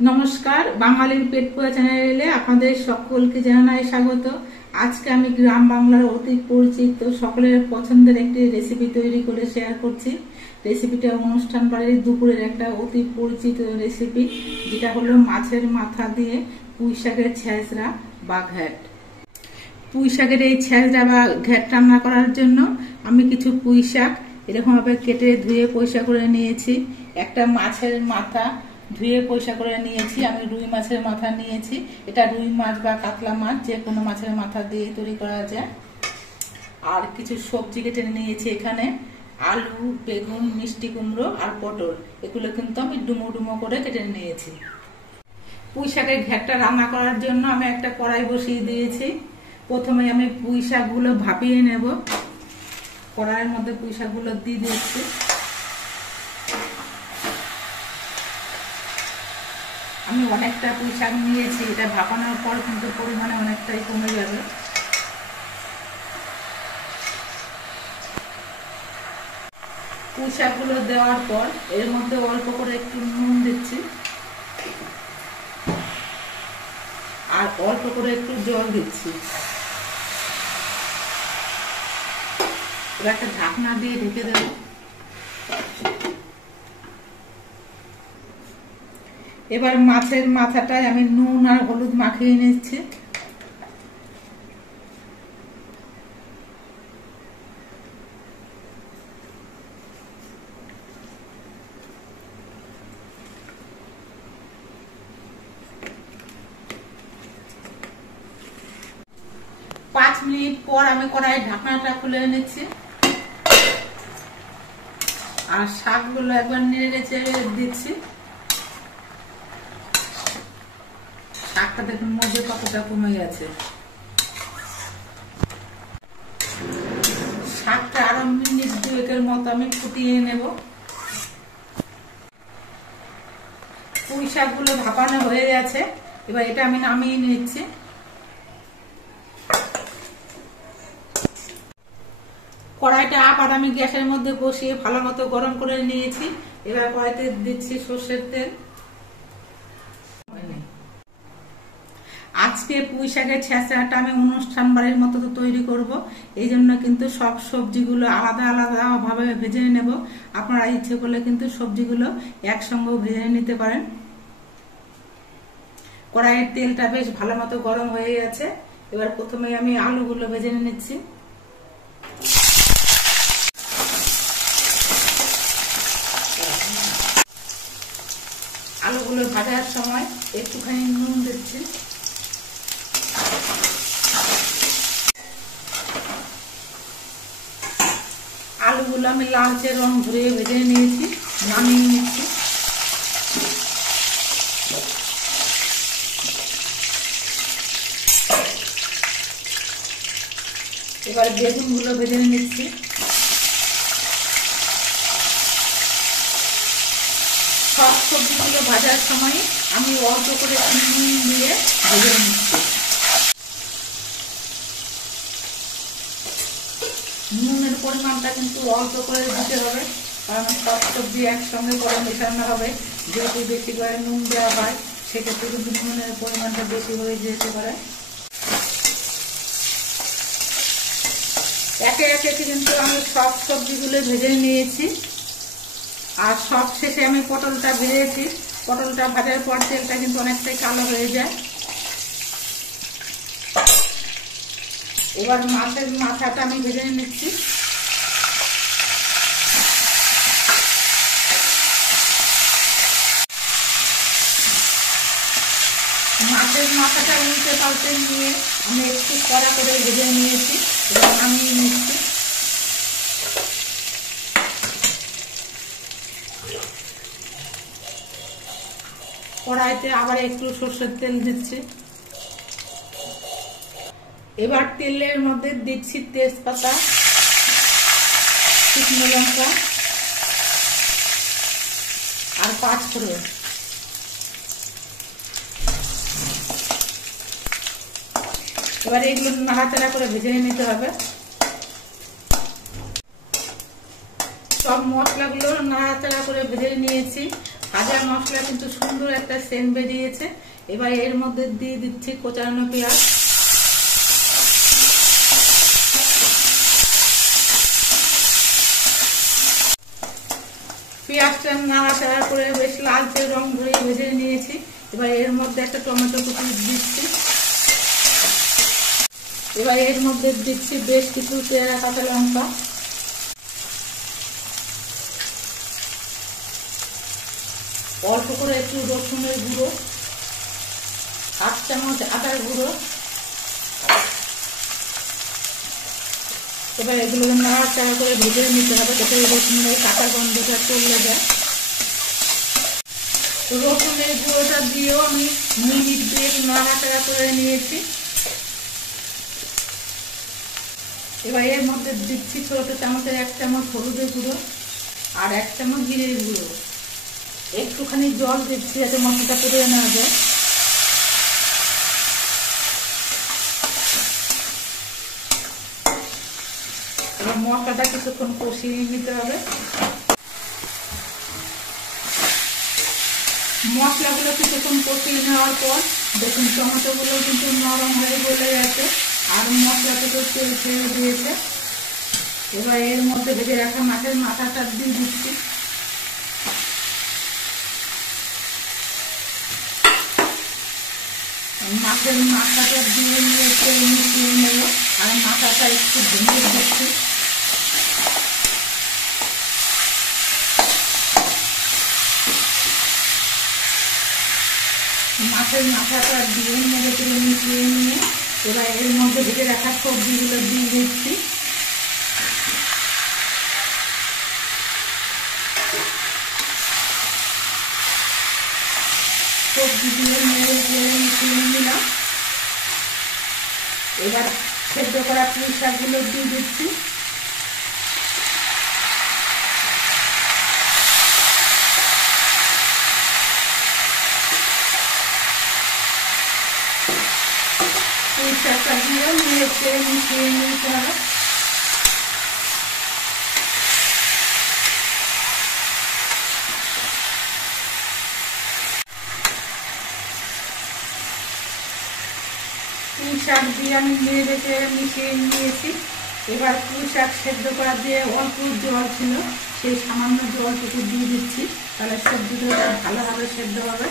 নমস্কার, বাঙালির পেট পোয়া চ্যানেলে আপনাদের সকলকে জানাই স্বাগত। আজকে আমি গ্রাম বাংলার অতি পরিচিত সকলের পছন্দের একটি রেসিপি তৈরি করে শেয়ার করছি। রেসিপিটা অনুষ্ঠান বাড়ির দুপুরের একটা অতি পরিচিত রেসিপি, যেটা হলো মাছের মাথা দিয়ে পুঁই শাকের ছ্যাঁচড়া বা ঘ্যাট। পুঁই শাকের এই ছ্যাঁচড়া বা ঘ্যাট রান্না করার জন্য আমি কিছু পুঁই শাক এরকমভাবে কেটে ধুয়ে পরিষ্কার করে নিয়েছি। একটা মাছের মাথা ধুয়ে পরিষ্কার করে নিয়েছি। আমি রুই মাছের মাথা নিয়েছি। এটা রুই মাছ বা কাতলা মাছ, যে কোনো মাছের মাথা দিয়ে তৈরি করা যায়। আর কিছু সবজি কেটে নিয়েছি এখানে, আলু, বেগুন, মিষ্টি কুমড়ো আর পটল। এগুলো কিন্তু আমি ডুমো ডুমো করে কেটে নিয়েছি। পুঁই শাকের ঘ্যাটটা রান্না করার জন্য আমি একটা কড়াই বসিয়ে দিয়েছি। প্রথমে আমি পুঁই শাকগুলো ভাপিয়ে নেব। কড়াইয়ের মধ্যে পুঁই শাকগুলো দিয়ে দিচ্ছি। আমি অনেকটা পুঁই শাক নিয়েছি, এটা ভাপানোর পর কিন্তু পরিমাণে অনেকটাই কমে যাবে। পুঁই শাকগুলো দেওয়ার পর এর মধ্যে অল্প করে একটু নুন দিচ্ছি আর অল্প করে একটু জল দিচ্ছি। এবার একটা ঢাকনা দিয়ে ঢেকে দেব। এবার মাছের মাথাটায় আমি নুন আর হলুদ মাখিয়ে নিচ্ছি। পাঁচ মিনিট পর আমি কড়াই ঢাকনাটা খুলে নিচ্ছি আর শাকগুলো একবার নেড়ে চেড়ে দিচ্ছি। শাকটা দেখুন মধ্যে কতটা কমে গেছে। শাকটা আরো মিনিট দুয়েকের মতো আমি ফুটিয়ে নেব। পুঁই শাকগুলো ভাপানো হয়ে গেছে, এবার এটা আমি নামিয়ে নিচ্ছি। কড়াইটা আবার আমি গ্যাসের মধ্যে বসিয়ে ভালো মতো গরম করে নিয়েছি। এবার কড়াইতে দিচ্ছি সর্ষের তেল। আজকে পুঁই শাকের ছ্যাঁচড়াটা আমি অনুষ্ঠান বাড়ির মতো তো তৈরি করব, এই জন্য কিন্তু সব সবজিগুলো আলাদা আলাদা ভাবে ভেজে নেব। আপনারা ইচ্ছে করলে কিন্তু সবজিগুলো একসঙ্গে ভেজে নিতে পারেন। কড়াইয়ের তেলটা বেশ ভালো মতো গরম হয়ে গেছে। এবার প্রথমে আমি আলুগুলো ভেজে নিচ্ছি। আলুগুলো ভাজার সময় একটুখানি নুন দিচ্ছি। আলুগুলো আমি লালচে রং ঘুরিয়ে ভেজে নিয়েছি, নামিয়ে নিচ্ছি। এবার বেগুনগুলো ভেজে নিচ্ছি। সব সবজিগুলো ভাজার সময় আমি অল্প করে নুন দিয়ে ভেজে নিচ্ছি। নুনের পরিমাণটা কিন্তু অল্প করে দিতে হবে, কারণ সব সবজি একসঙ্গে করে মেশানো হবে। যেহেতু বেশি করে নুন দেওয়া হয়, সেক্ষেত্রে কিন্তু নুনের পরিমাণটা বেশি হয়ে যেতে পারে। একে একে কিন্তু আমি সব সবজিগুলো ভেজে নিয়েছি। আর সব শেষে আমি পটলটা ভেজেছি। পটলটা ভাজার পর তেলটা কিন্তু অনেকটাই কালো হয়ে যায়। এবার মাছের মাথাটা আমি ভেজে নিচ্ছি। মাছের মাথাটা উল্টে পাল্টে নিয়ে আমি একটু কড়া করে ভেজে নিয়েছি এবং নামিয়ে নিচ্ছি। কড়াইতে আবার একটু সরষের তেল দিচ্ছি। এবার তেলের মধ্যে দিচ্ছি তেজপাতা, শুকনো লঙ্কা আর পাঁচফোড়ন। এবার এগুলো নাড়াচাড়া করে ভেজে নিতে হবে। সব মশলাগুলো নাড়াচাড়া করে ভেজে নিয়েছি। ভাজা মশলা কিন্তু সুন্দর একটা সেন্ট বেরিয়েছে। এবার এর মধ্যে দিয়ে দিচ্ছি কোচানো পেঁয়াজ। পেঁয়াজটা নাড়াচাড়া করে বেশ লালচে রং ধরে ভেজে নিয়েছি। এবার এর মধ্যে একটা টমেটো কুচি দিচ্ছি। এবার এর মধ্যে দিচ্ছি বেশ কিছু পেঁয়াজ কাঁচা লঙ্কা, অল্প করে একটু রসুনের গুঁড়ো, 8 চামচ আদার গুঁড়ো। এবার এগুলো নাড়াচাড়া করে ভেজে নিতে হবে যাতে রসুনের কাঁচা গন্ধটা চলে যায়। রসুনের গুঁড়োটা দিয়েও আমি মিনিট 2 নাড়াচাড়া করে নিয়েছি। এবার এর মধ্যে দিচ্ছি ছোট চামচের 1 চামচ হলুদের গুঁড়ো আর 1 চামচ জিরের গুঁড়ো। একটুখানি জল দিচ্ছি যাতে মশলাটা পুড়ে না যায়। এবার মশলাটা কিছুক্ষণ কষিয়ে নিতে হবে। মশলাগুলো কিছুক্ষণ কষিয়ে নেওয়ার পর দেখুন টমেটোগুলো কিন্তু নরম হয়ে গলে গেছে আর মশলা থেকে তেল ছেড়ে দিয়েছে। এবার এর মধ্যে ভেজে রাখা মাছের মাথাটা দিয়ে দিচ্ছি। মাছের মাথাটা দিয়ে নিয়ে তেল মিশিয়ে নেব আর মাথাটা একটু ভেঙে দিচ্ছি। মাছের মাথাটা দিয়ে নেড়ে তেলে মিশিয়ে নিয়ে এবার এর মধ্যে ভেজে রাখা সবজিগুলো দিয়ে দিচ্ছি। সবজিগুলো নেড়ে তেলে মিশিয়ে নিলাম। এবার সেদ্ধ করা পুঁই শাকগুলো দিয়ে দিচ্ছি। পুঁই শাকটা দিয়েও নেড়ে তেলে মিশিয়ে নিতে হবে। পুঁই শাক দিয়ে আমি নেড়ে তেলে মিশিয়ে নিয়েছি। এবার পুঁই শাক সেদ্ধ করা দিয়ে অল্প জল ছিল, সেই সামান্য জলটুকু দিয়ে দিচ্ছি, তাহলে সবজিটা ভালোভাবে সেদ্ধ হবে।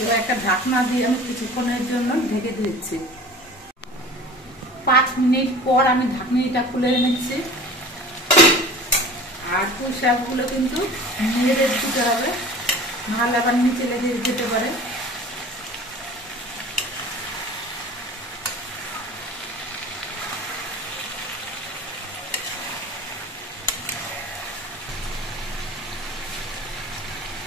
এবার একটা ঢাকনা দিয়ে আমি কিছুক্ষণের জন্য ঢেকে দিচ্ছি। 5 মিনিট পর আমি ঢাকনিটা খুলে নিচ্ছি। আর পুঁই শাকগুলো কিন্তু নেড়ে দিতে হবে, নাহলে আবার নিচে লেগে যেতে পারে।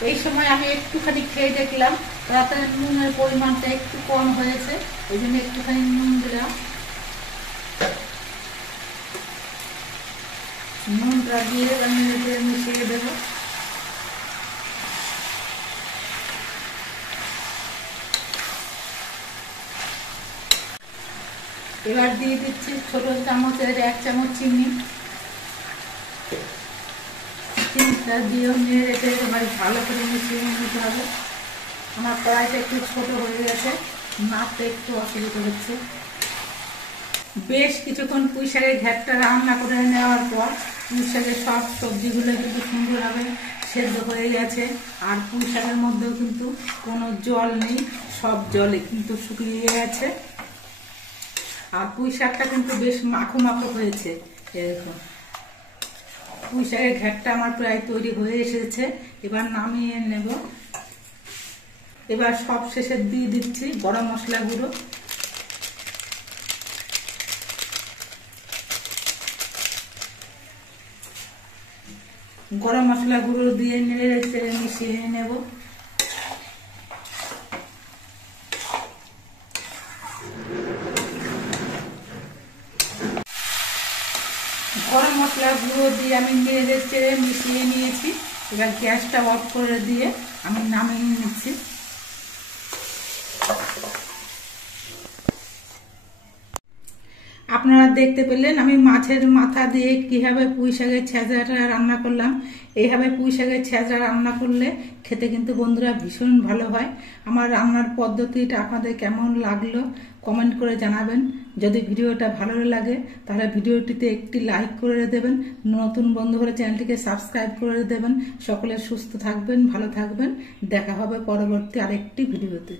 এই সময় আমি একটুখানি খেয়ে দেখলাম, তাতে নুনের পরিমাণটা একটু কম হয়েছে, এই জন্য একটুখানি নুন দিলাম। নুনটা দিয়ে আমি মিশিয়ে দেবো। এবার দিয়ে দিচ্ছি ছোট চামচের 1 চামচ চিনি। চিনিটা দিয়েও নেড়ে চেড়ে এবার ভালো করে মিশিয়ে নিতে হবে। আমার কড়াইটা একটু ছোট হয়ে গেছে, নাড়তে একটু অসুবিধা হচ্ছে। বেশ কিছুক্ষণ পুঁই শাকের ঘ্যাটটা রান্না করে নেওয়ার পর পুঁই শাকের সব সবজিগুলো কিন্তু সুন্দরভাবে সেদ্ধ হয়ে গেছে। আর পুঁই শাকের মধ্যেও কিন্তু কোনো জল নেই, সব জলে কিন্তু শুকিয়ে গেছে। আর পুঁই শাকটা কিন্তু বেশ মাখো মাখো হয়েছে। এরকম পুঁই শাকের ঘ্যাটটা আমার প্রায় তৈরি হয়ে এসেছে। এবার নামিয়ে নেব। এবার সব শেষে দিয়ে দিচ্ছি গরম মশলা গুঁড়ো। গরম মশলা গুঁড়ো দিয়ে নেড়ে চেড়ে মিশিয়ে নেব। গরম মশলা গুঁড়ো দিয়ে আমি নেড়ে চেড়ে মিশিয়ে নিয়েছি। এবার গ্যাসটা অফ করে দিয়ে আমি নামিয়ে নিচ্ছি। আপনারা দেখতে পেলেন আমি মাছের মাথা দিয়ে কিভাবে পুঁই শাকের ছেঁচড়াটা রান্না করলাম। এইভাবে পুঁই শাকের ছেঁচড়া রান্না করলে খেতে কিন্তু বন্ধুরা ভীষণ ভালো হয়। আমার রান্নার পদ্ধতিটা আপনাদের কেমন লাগলো কমেন্ট করে জানাবেন। যদি ভিডিওটা ভালো লাগে তাহলে ভিডিওটিতে একটি লাইক করে দেবেন, নতুন বন্ধু হলে চ্যানেলটিকে সাবস্ক্রাইব করে দেবেন। সকলে সুস্থ থাকবেন, ভালো থাকবেন। দেখা হবে পরবর্তী আরেকটি ভিডিওতে।